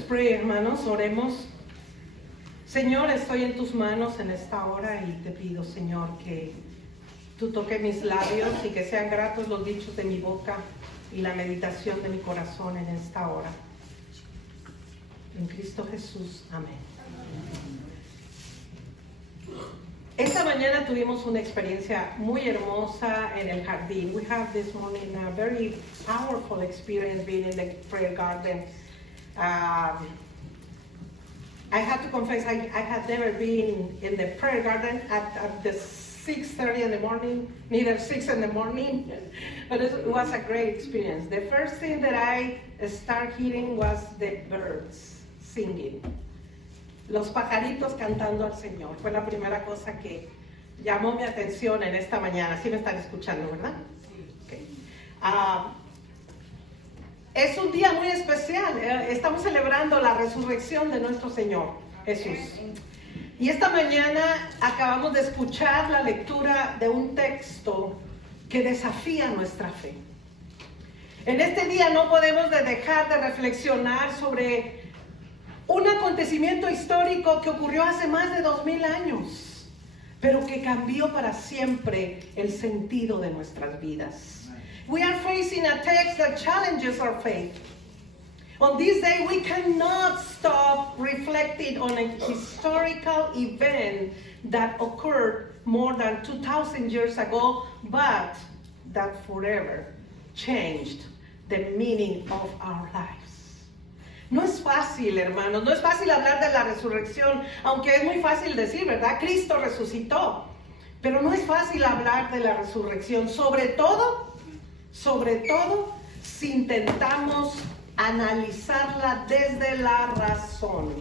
us pray, hermanos, oremos. Señor, estoy en tus manos en esta hora y te pido, Señor, que tú toques mis labios y que sean gratos los dichos de mi boca y la meditación de mi corazón en esta hora. En Cristo Jesús, amén. Esta mañana tuvimos una experiencia muy hermosa en el jardín. We have this morning a very powerful experience being in the prayer garden. I have to confess, I had never been in the prayer garden at the 6:30 in the morning, neither 6 in the morning, but it was a great experience. The first thing that I started hearing was the birds singing. Los pajaritos cantando al Señor. Fue la primera cosa que llamó mi atención en esta mañana. ¿Sí me están escuchando, verdad? Sí. Okay. Es un día muy especial. Estamos celebrando la resurrección de nuestro Señor Jesús. Y esta mañana acabamos de escuchar la lectura de un texto que desafía nuestra fe. En este día no podemos dejar de reflexionar sobre un acontecimiento histórico que ocurrió hace más de 2000 años, pero que cambió para siempre el sentido de nuestras vidas. We are facing a text that challenges our faith. On this day, we cannot stop reflecting on a historical event that occurred more than 2,000 years ago, but that forever changed the meaning of our lives. No es fácil, hermanos, no es fácil hablar de la resurrección, aunque es muy fácil decir, ¿verdad? Cristo resucitó. Pero no es fácil hablar de la resurrección, sobre todo, si intentamos analizarla desde la razón.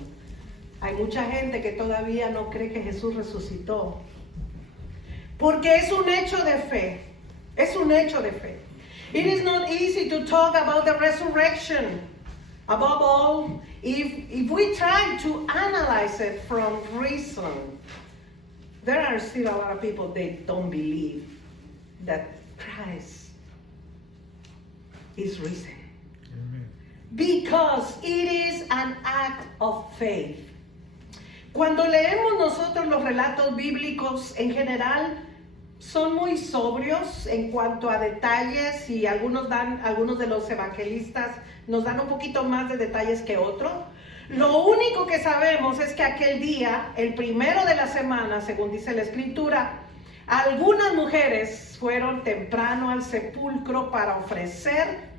Hay mucha gente que todavía no cree que Jesús resucitó, porque es un hecho de fe, es un hecho de fe. It is not easy to talk about the resurrection. Above all, if we try to analyze it from reason, there are still a lot of people that don't believe that Christ is risen. Amen. Because it is an act of faith. Cuando leemos nosotros los relatos bíblicos en general, son muy sobrios en cuanto a detalles y algunos de los evangelistas nos dan un poquito más de detalles que otros. Lo único que sabemos es que aquel día, el primero de la semana, según dice la Escritura, algunas mujeres fueron temprano al sepulcro para ofrecer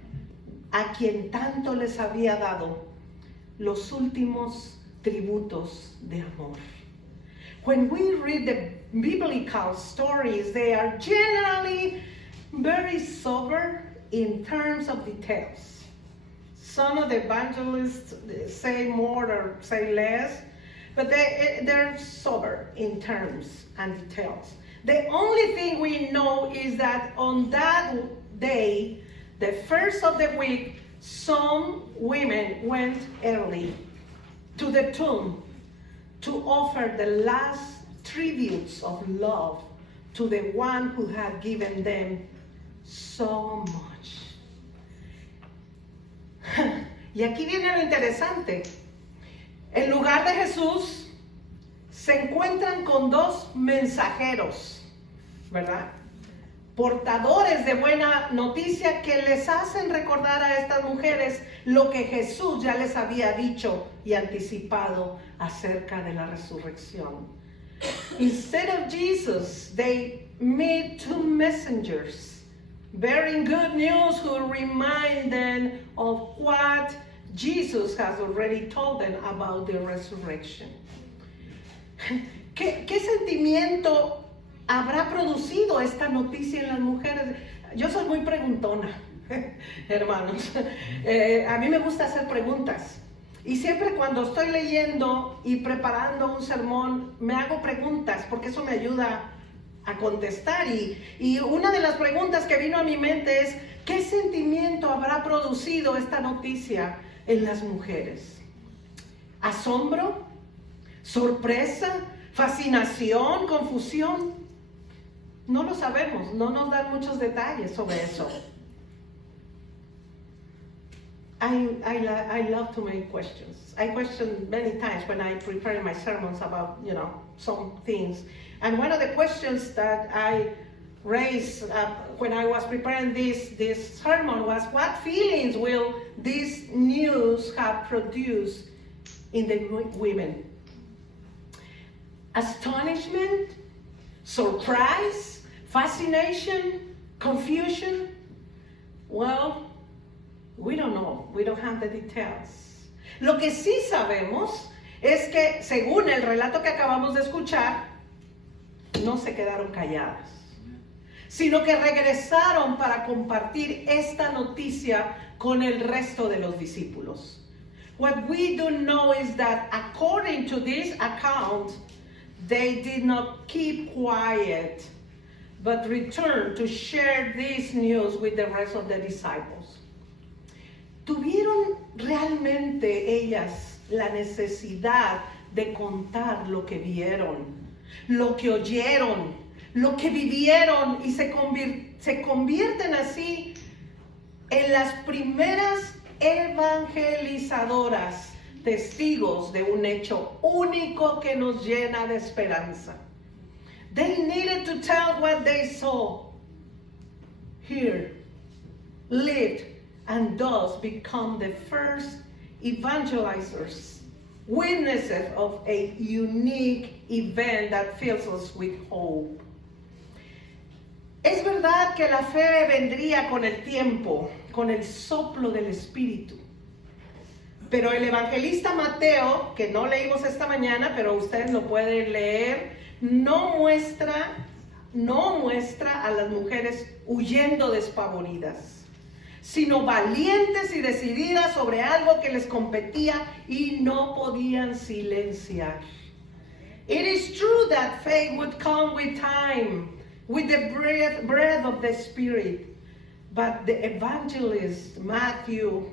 a quien tanto les había dado los últimos tributos de amor. When we read the biblical stories, they are generally very sober in terms of details. Some of the evangelists say more or say less, but they're sober in terms and details. The only thing we know is that on that day, the first of the week, some women went early to the tomb to offer the last tributes of love to the one who had given them so much. Y aquí viene lo interesante. En lugar de Jesús, se encuentran con dos mensajeros, ¿verdad? Portadores de buena noticia que les hacen recordar a estas mujeres lo que Jesús ya les había dicho y anticipado acerca de la resurrección. Instead of Jesus, they meet two messengers bearing good news who remind them of what Jesus has already told them about the resurrection. ¿Qué sentimiento habrá producido esta noticia en las mujeres? Yo soy muy preguntona, hermanos. A mí me gusta hacer preguntas. Y siempre cuando estoy leyendo y preparando un sermón, me hago preguntas porque eso me ayuda a contestar. Y una de las preguntas que vino a mi mente es, ¿qué sentimiento habrá producido esta noticia en las mujeres? ¿Asombro? ¿Sorpresa? ¿Fascinación? ¿Confusión? No lo sabemos, no nos dan muchos detalles sobre eso. I love to make questions. I question many times when I prepare my sermons about, some things. And one of the questions that I raised when I was preparing this sermon was, what feelings will this news have produced in the women? Astonishment, surprise, fascination, confusion? Well, we don't know. We don't have the details. Lo que sí sabemos es que, según el relato que acabamos de escuchar, no se quedaron calladas, sino que regresaron para compartir esta noticia con el resto de los discípulos. What we do know is that according to this account, they did not keep quiet, but returned to share this news with the rest of the disciples. ¿Tuvieron realmente ellas la necesidad de contar lo que vieron, lo que oyeron, lo que vivieron y se convierten así en las primeras evangelizadoras, testigos de un hecho único que nos llena de esperanza? They needed to tell what they saw, heard, lived, and thus become the first evangelizers, witnesses of a unique event that fills us with hope. Es verdad que la fe vendría con el tiempo, con el soplo del Espíritu. Pero el evangelista Mateo, que no leímos esta mañana, pero ustedes lo pueden leer, no muestra a las mujeres huyendo despavoridas, sino valientes y decididas sobre algo que les competía y no podían silenciar. It is true that faith would come with time, with the breath of the Spirit, but the evangelist Matthew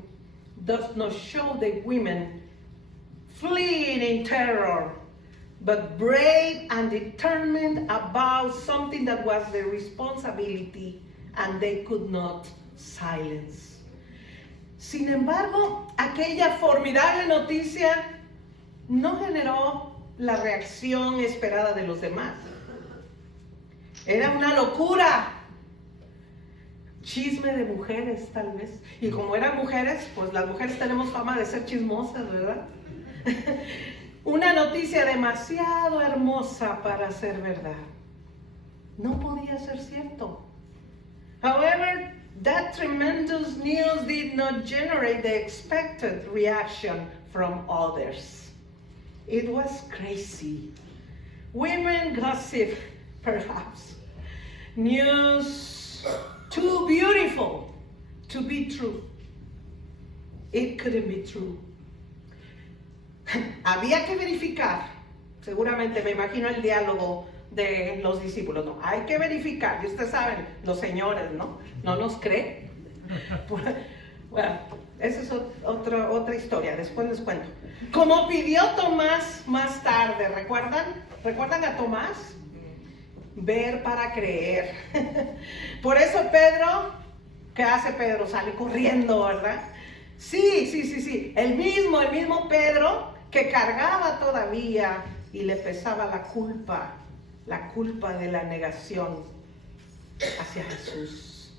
does not show the women fleeing in terror, but brave and determined about something that was their responsibility and they could not silence. Sin embargo, aquella formidable noticia no generó la reacción esperada de los demás. Era una locura. Chisme de mujeres, tal vez. Y como eran mujeres, pues las mujeres tenemos fama de ser chismosas, ¿verdad? Una noticia demasiado hermosa para ser verdad. No podía ser cierto. However, that tremendous news did not generate the expected reaction from others. It was crazy. Women gossip, perhaps. News too beautiful to be true. It couldn't be true. Había que verificar, seguramente me imagino el diálogo de los discípulos, ¿no? Hay que verificar, y ustedes saben, los señores, ¿no? ¿No nos cree? Bueno, esa es otra historia, después les cuento. Como pidió Tomás más tarde, ¿recuerdan a Tomás? Ver para creer. Por eso Pedro, ¿qué hace Pedro? Sale corriendo, ¿verdad? Sí, el mismo Pedro que cargaba todavía y le pesaba la culpa de la negación hacia Jesús.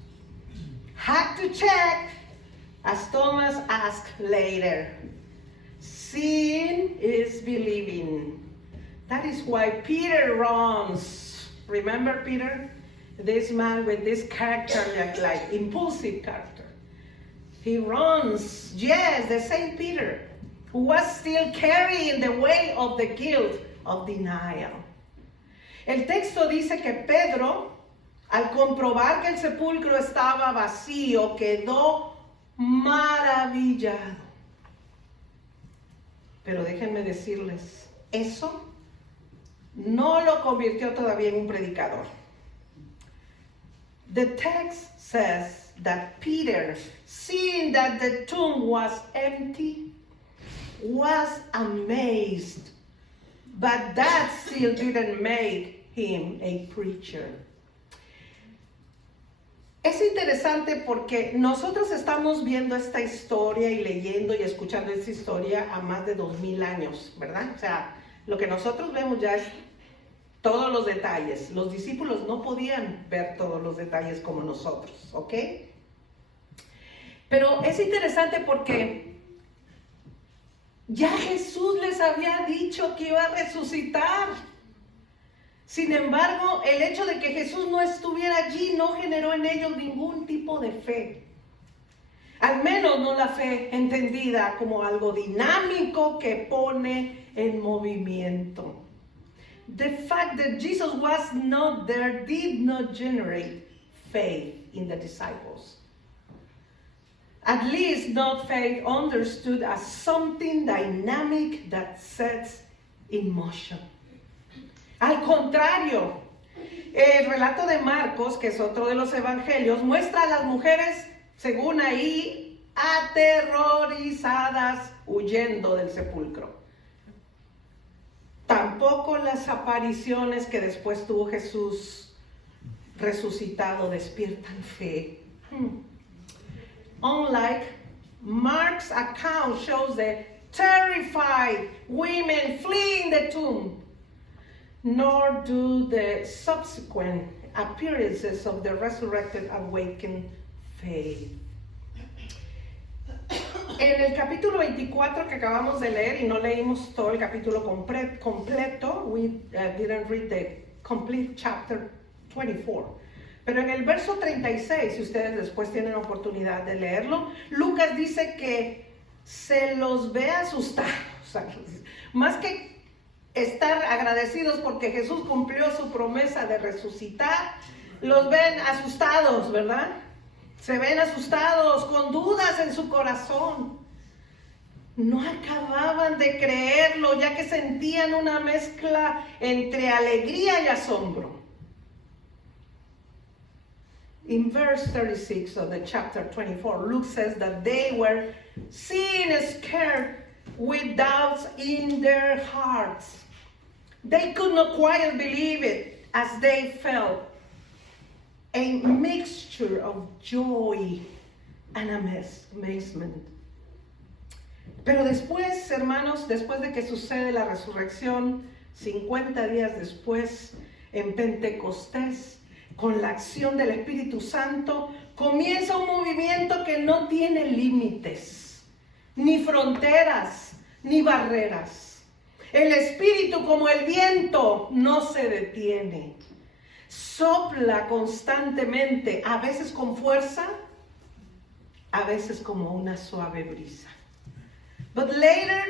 Had to check, as Thomas asked later. Seeing is believing. That is why Peter runs. Remember Peter? This man with this character, like impulsive character. He runs. Yes, the same Peter, who was still carrying the weight of the guilt of denial. El texto dice que Pedro, al comprobar que el sepulcro estaba vacío, quedó maravillado. Pero déjenme decirles, eso no lo convirtió todavía en un predicador. The text says that Peter, seeing that the tomb was empty, was amazed, but that still didn't make him a preacher. Es interesante interesante porque nosotros estamos viendo esta historia y leyendo y escuchando esta historia a más de 2000 años, ¿verdad? O sea, lo que nosotros vemos ya es todos los detalles. Los discípulos no podían ver todos los detalles como nosotros, ¿ok? Pero es interesante porque ya Jesús les había dicho que iba a resucitar. Sin embargo, el hecho de que Jesús no estuviera allí no generó en ellos ningún tipo de fe. Al menos no la fe entendida como algo dinámico que pone en movimiento. The fact that Jesus was not there did not generate faith in the disciples. At least not faith understood as something dynamic that sets in motion. Al contrario, el relato de Marcos, que es otro de los evangelios, muestra a las mujeres, según ahí, aterrorizadas, huyendo del sepulcro. Tampoco las apariciones que después tuvo Jesús resucitado despiertan fe. Unlike Mark's account shows the terrified women fleeing the tomb, nor do the subsequent appearances of the resurrected awaken faith. En el capítulo 24 que acabamos de leer, y no leímos todo el capítulo completo, we didn't read the complete chapter 24. Pero en el verso 36, si ustedes después tienen oportunidad de leerlo, Lucas dice que se los ve asustados. Más que estar agradecidos porque Jesús cumplió su promesa de resucitar, los ven asustados, ¿verdad? Se ven asustados, con dudas en su corazón. No acababan de creerlo, ya que sentían una mezcla entre alegría y asombro. In verse 36 of the chapter 24, Luke says that they were seen scared with doubts in their hearts. They could not quite believe it, as they felt a mixture of joy and amazement. Pero después, hermanos, después de que sucede la resurrección, 50 días después, en Pentecostés, con la acción del Espíritu Santo, comienza un movimiento que no tiene límites, ni fronteras, ni barreras. El Espíritu, como el viento, no se detiene. Sopla constantemente, a veces con fuerza, a veces como una suave brisa. But later,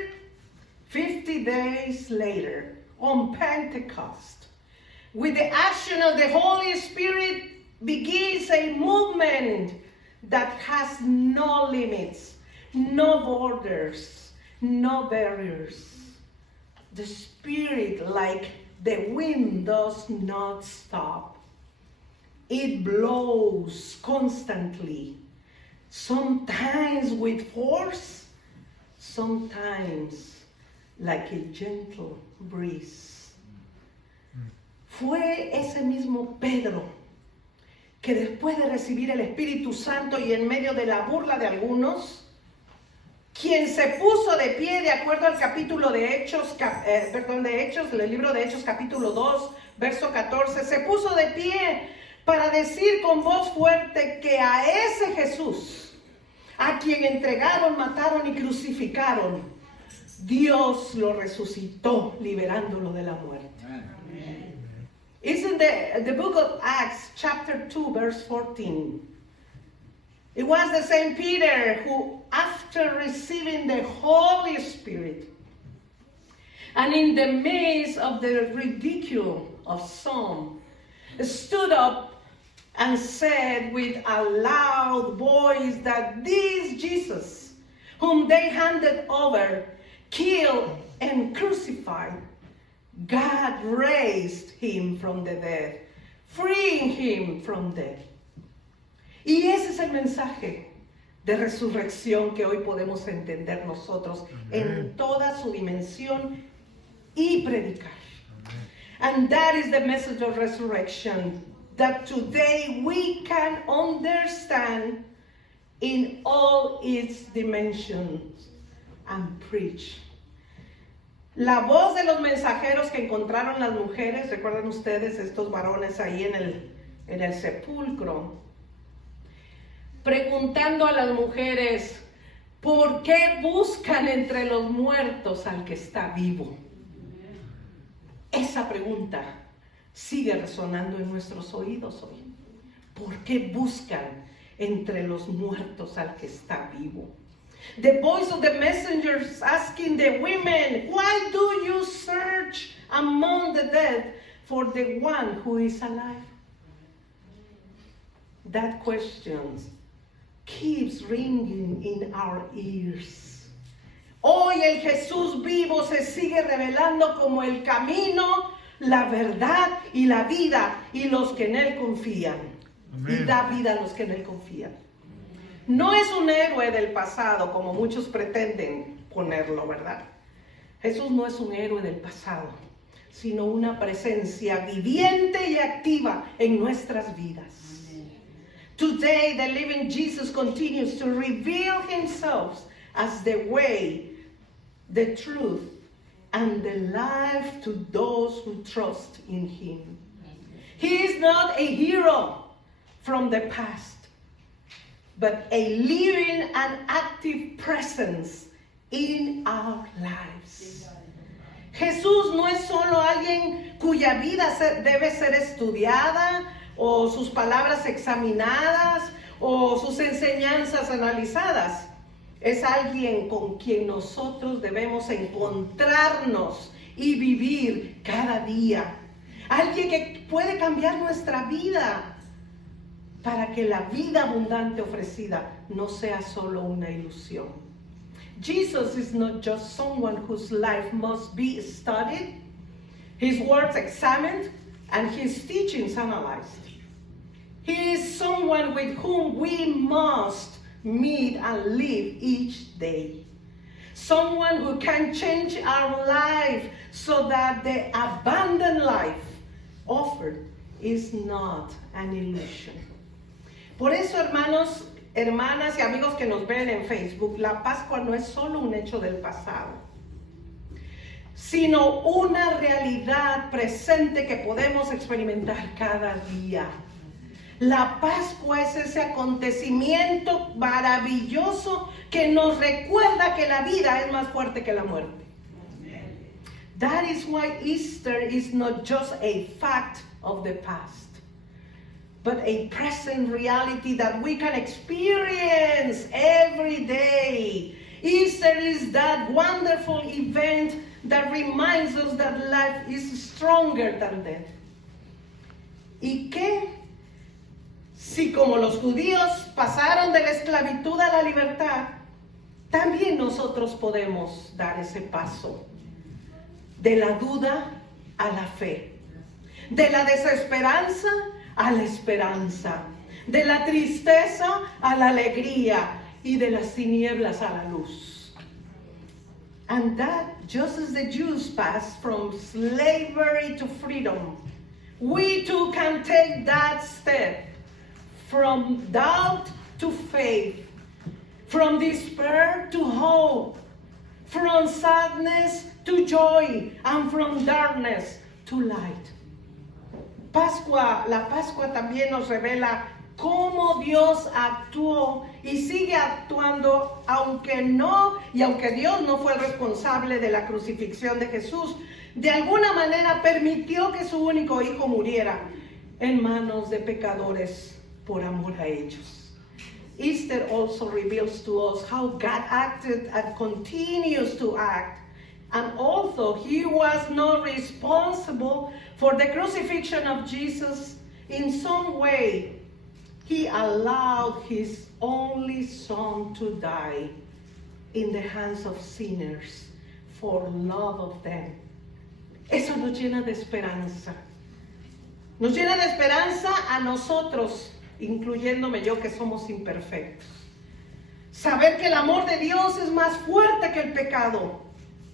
50 days later, on Pentecost, with the action of the Holy Spirit, begins a movement that has no limits, no borders, no barriers. The Spirit, like the wind, does not stop. It blows constantly, sometimes with force, sometimes like a gentle breeze. Fue ese mismo Pedro que después de recibir el Espíritu Santo y en medio de la burla de algunos, quien se puso de pie de acuerdo al capítulo de Hechos, el libro de Hechos capítulo 2, verso 14, se puso de pie para decir con voz fuerte que a ese Jesús, a quien entregaron, mataron y crucificaron, Dios lo resucitó, liberándolo de la muerte. It's in the book of Acts, chapter 2, verse 14. It was the same Peter who, after receiving the Holy Spirit, and in the midst of the ridicule of some, stood up and said with a loud voice that this Jesus, whom they handed over, killed and crucified, God raised him from the dead, freeing him from death. Y ese es el mensaje de resurrección que hoy podemos entender nosotros en toda su dimensión y predicar. And that is the message of resurrection that today we can understand in all its dimensions and preach. La voz de los mensajeros que encontraron las mujeres, recuerdan ustedes estos varones ahí en el sepulcro, preguntando a las mujeres, ¿por qué buscan entre los muertos al que está vivo? Esa pregunta sigue resonando en nuestros oídos hoy. ¿Por qué buscan entre los muertos al que está vivo? The voice of the messengers asking the women, why do you search among the dead for the one who is alive? That question keeps ringing in our ears. Hoy el Jesús vivo se sigue revelando como el camino, la verdad y la vida, y los que en Él confían. Amén. Y da vida a los que en Él confían. No es un héroe del pasado, como muchos pretenden ponerlo, ¿verdad? Jesús no es un héroe del pasado, sino una presencia viviente y activa en nuestras vidas. Today, the living Jesus continues to reveal himself as the way, the truth, and the life to those who trust in him. He is not a hero from the past, but a living and active presence in our lives. Jesús no es solo alguien cuya vida debe ser estudiada, o sus palabras examinadas, o sus enseñanzas analizadas. Es alguien con quien nosotros debemos encontrarnos y vivir cada día. Alguien que puede cambiar nuestra vida para que la vida abundante ofrecida no sea solo una ilusión. Jesus is not just someone whose life must be studied, his words examined, and his teachings analyzed. He is someone with whom we must meet and live each day. Someone who can change our life so that the abundant life offered is not an illusion. Por eso, hermanos, hermanas y amigos que nos ven en Facebook, la Pascua no es solo un hecho del pasado, sino una realidad presente que podemos experimentar cada día. La Pascua es ese acontecimiento maravilloso que nos recuerda que la vida es más fuerte que la muerte. That is why Easter is not just a fact of the past, but a present reality that we can experience every day. Easter is that wonderful event that reminds us that life is stronger than death. ¿Y qué? Si como los judíos pasaron de la esclavitud a la libertad, también nosotros podemos dar ese paso de la duda a la fe, de la desesperanza a la esperanza, de la tristeza a la alegría y de las tinieblas a la luz. And that, just as the Jews passed from slavery to freedom, we too can take that step from doubt to faith, from despair to hope, from sadness to joy, and from darkness to light. La Pascua también nos revela cómo Dios actuó y sigue actuando, aunque Dios no fue el responsable de la crucifixión de Jesús, de alguna manera permitió que su único hijo muriera en manos de pecadores por amor a ellos. Easter also reveals to us how God acted and continues to act. And although he was not responsible for the crucifixion of Jesus, in some way, he allowed his only son to die in the hands of sinners for love of them. Eso nos llena de esperanza. Nos llena de esperanza a nosotros, incluyéndome yo que somos imperfectos. Saber que el amor de Dios es más fuerte que el pecado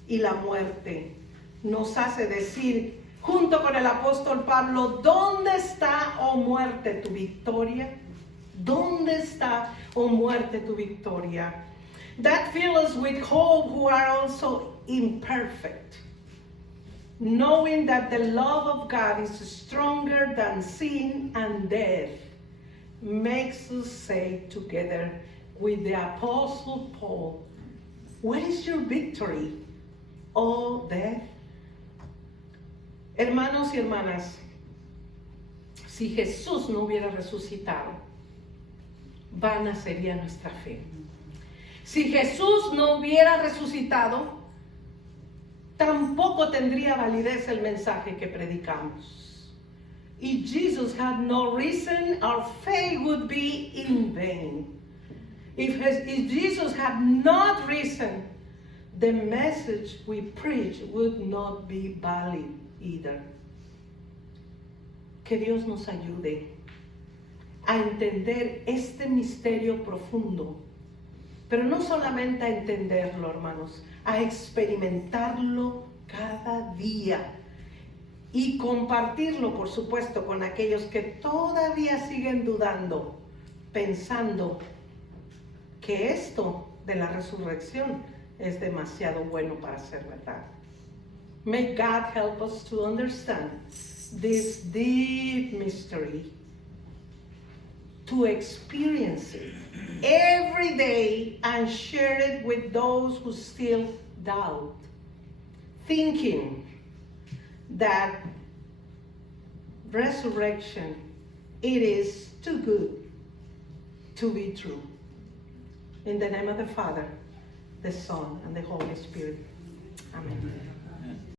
y la muerte nos hace decir junto con el apóstol Pablo, ¿dónde está, oh muerte, tu victoria? ¿Dónde está, oh muerte, tu victoria? That fill us with hope who are also imperfect, knowing that the love of God is stronger than sin and death, makes us say together with the apostle Paul, what is your victory, O death? Hermanos y hermanas, si Jesús no hubiera resucitado, vana sería nuestra fe. Si Jesús no hubiera resucitado, tampoco tendría validez el mensaje que predicamos. If Jesus had no risen, our faith would be in vain. If Jesus had not risen, the message we preach would not be valid either. Que Dios nos ayude a entender este misterio profundo, pero no solamente a entenderlo, hermanos, a experimentarlo cada día y compartirlo, por supuesto, con aquellos que todavía siguen dudando, pensando que esto de la resurrección es demasiado bueno para ser verdad. May God help us to understand this deep mystery, to experience it every day and share it with those who still doubt, thinking that resurrection, it is too good to be true. In the name of the Father, the Son, and the Holy Spirit. Amen.